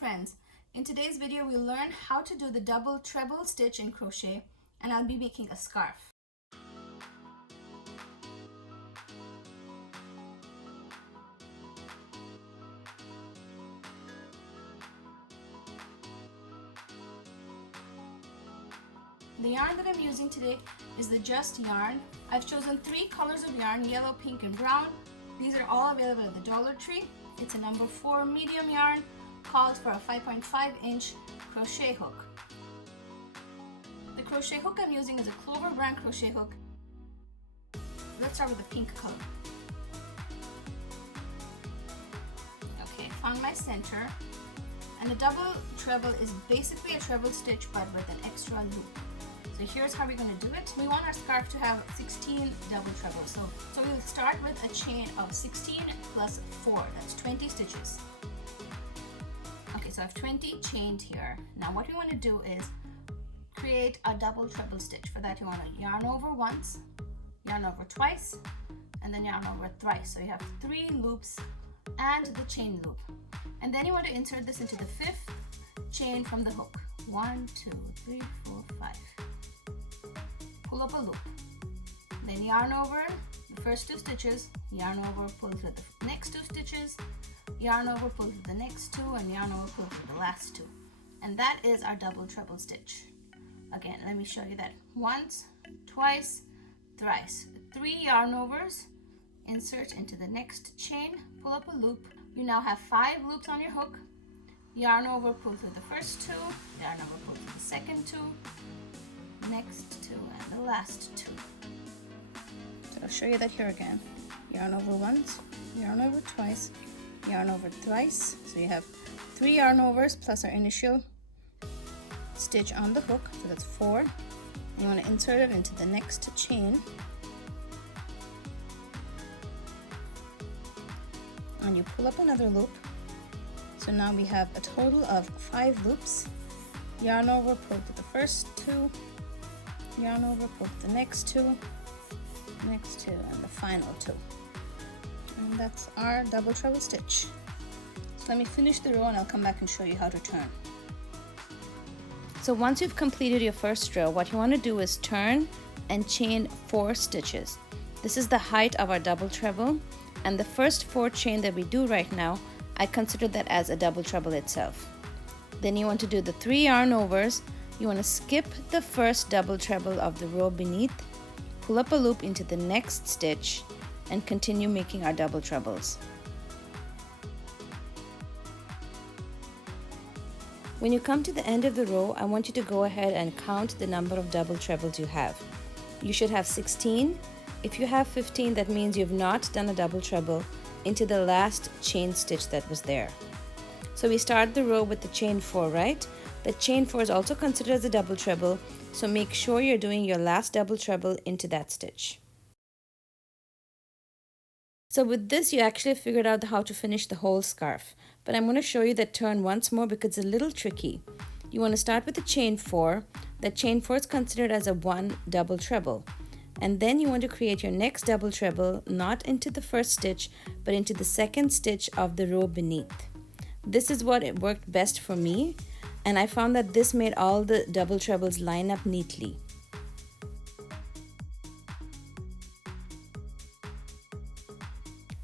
friends. In today's video we'll learn how to do the double treble stitch in crochet, and I'll be making a scarf. The yarn that I'm using today is the Just yarn. I've chosen 3 colors of yarn, yellow, pink, and brown. These are all available at the Dollar Tree. It's a number 4 medium yarn, called for a 5.5-inch crochet hook. The crochet hook I'm using is a Clover brand crochet hook. Let's start with the pink color. Okay, found my center. And the double treble is basically a treble stitch but with an extra loop. So here's how we're going to do it. We want our scarf to have 16 double trebles. So we'll start with a chain of 16 plus 4. That's 20 stitches. Okay, so I have 20 chained here. Now what we want to do is create a double treble stitch. For that you want to yarn over once, yarn over twice, and then yarn over thrice. So you have 3 loops and the chain loop. And then you want to insert this into the 5th chain from the hook. 1, 2, 3, 4, 5. Pull up a loop. Then yarn over the first 2 stitches, yarn over, pull through the next 2 stitches, yarn over, pull through the next 2, and yarn over, pull through the last 2. And that is our double treble stitch. Again, let me show you that. Once, twice, thrice. 3 yarn overs, insert into the next chain, pull up a loop. You now have 5 loops on your hook. Yarn over, pull through the first 2, yarn over, pull through the second 2, next 2, and the last 2. So I'll show you that here again. Yarn over once, yarn over twice, yarn over thrice. So you have 3 yarn overs plus our initial stitch on the hook, so that's 4. And you want to insert it into the next chain, and you pull up another loop. So now we have a total of 5 loops. Yarn over, pull to the first 2, yarn over, pull to the next 2, next 2, and the final 2. And that's our double treble stitch. So let me finish the row and I'll come back and show you how to turn. So once you've completed your first row, what you want to do is turn and chain 4 stitches. This is the height of our double treble, and the first 4 chain that we do right now, I consider that as a double treble itself. Then you want to do the 3 yarn overs. You want to skip the first double treble of the row beneath, pull up a loop into the next stitch, and continue making our double trebles. When you come to the end of the row, I want you to go ahead and count the number of double trebles you have. You should have 16. If you have 15, that means you've not done a double treble into the last chain stitch that was there. So we start the row with the chain 4, right? The chain 4 is also considered as a double treble, so make sure you're doing your last double treble into that stitch. So with this, you actually figured out how to finish the whole scarf. But I'm going to show you that turn once more because it's a little tricky. You want to start with the chain 4. The chain 4 is considered as a 1 double treble. And then you want to create your next double treble, not into the first stitch, but into the second stitch of the row beneath. This is what it worked best for me, and I found that this made all the double trebles line up neatly.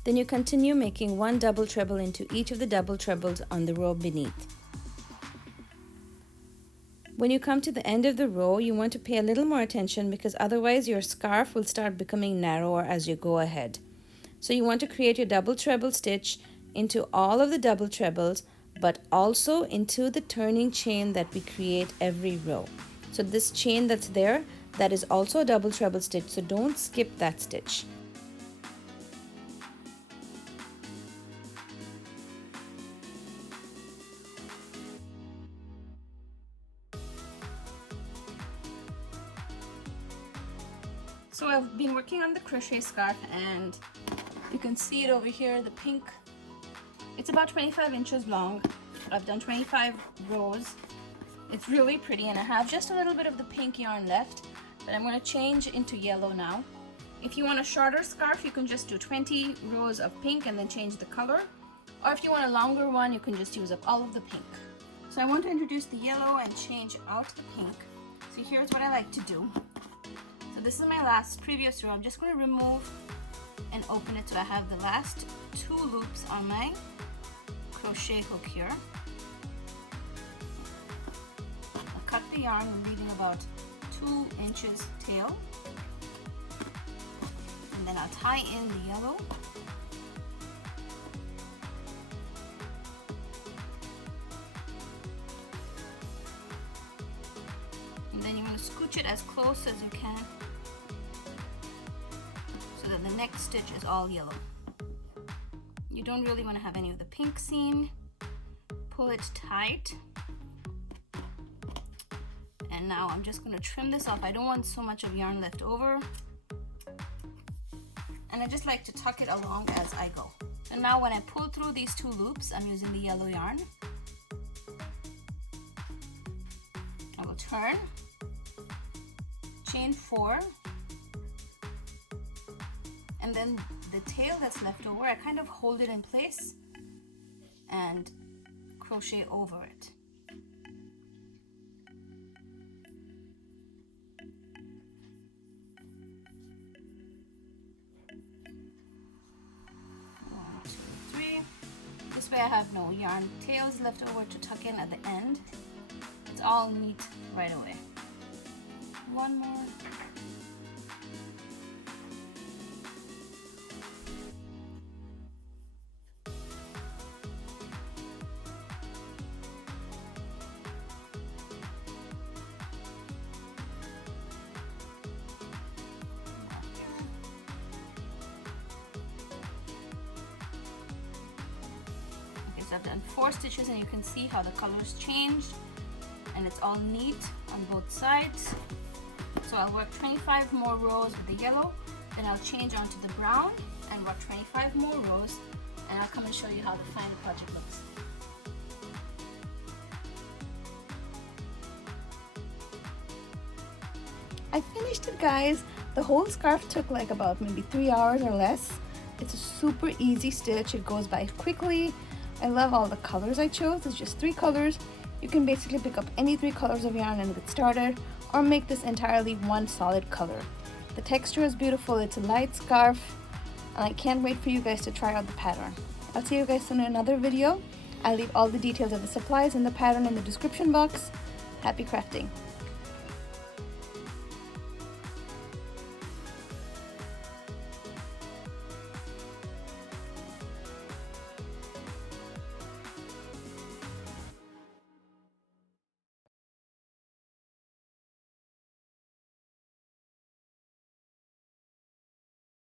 Then you continue making 1 double treble into each of the double trebles on the row beneath. When you come to the end of the row, you want to pay a little more attention because otherwise your scarf will start becoming narrower as you go ahead. So you want to create your double treble stitch into all of the double trebles, but also into the turning chain that we create every row. So this chain that's there, that is also a double treble stitch, so don't skip that stitch. So I've been working on the crochet scarf, and you can see it over here, the pink. It's about 25 inches long. I've done 25 rows. It's really pretty, and I have just a little bit of the pink yarn left, but I'm going to change into yellow now. If you want a shorter scarf, you can just do 20 rows of pink and then change the color. Or if you want a longer one, you can just use up all of the pink. So I want to introduce the yellow and change out the pink. So here's what I like to do. So this is my last previous row. I'm just going to remove and open it so I have the last 2 loops on my crochet hook here. I'll cut the yarn, leaving about 2 inches tail. And then I'll tie in the yellow. And then you want to scooch it as close as you can so that the next stitch is all yellow. You don't really want to have any of the pink seen. Pull it tight. And now I'm just going to trim this off. I don't want so much of yarn left over. And I just like to tuck it along as I go. And now when I pull through these 2 loops, I'm using the yellow yarn. I will turn, chain 4, and then the tail that's left over, I kind of hold it in place and crochet over it. This way I have no yarn tails left over to tuck in at the end. It's all neat right away. One more. So I've done 4 stitches and you can see how the colors changed and it's all neat on both sides. So I'll work 25 more rows with the yellow, then I'll change onto the brown and work 25 more rows, and I'll come and show you how the final project looks. I finished it, guys. The whole scarf took like about maybe 3 hours or less. It's a super easy stitch. It goes by quickly. I love all the colors I chose. It's just 3 colors. You can basically pick up any 3 colors of yarn and get started, or make this entirely one solid color. The texture is beautiful. It's a light scarf, and I can't wait for you guys to try out the pattern. I'll see you guys soon in another video. I'll leave all the details of the supplies and the pattern in the description box. Happy crafting!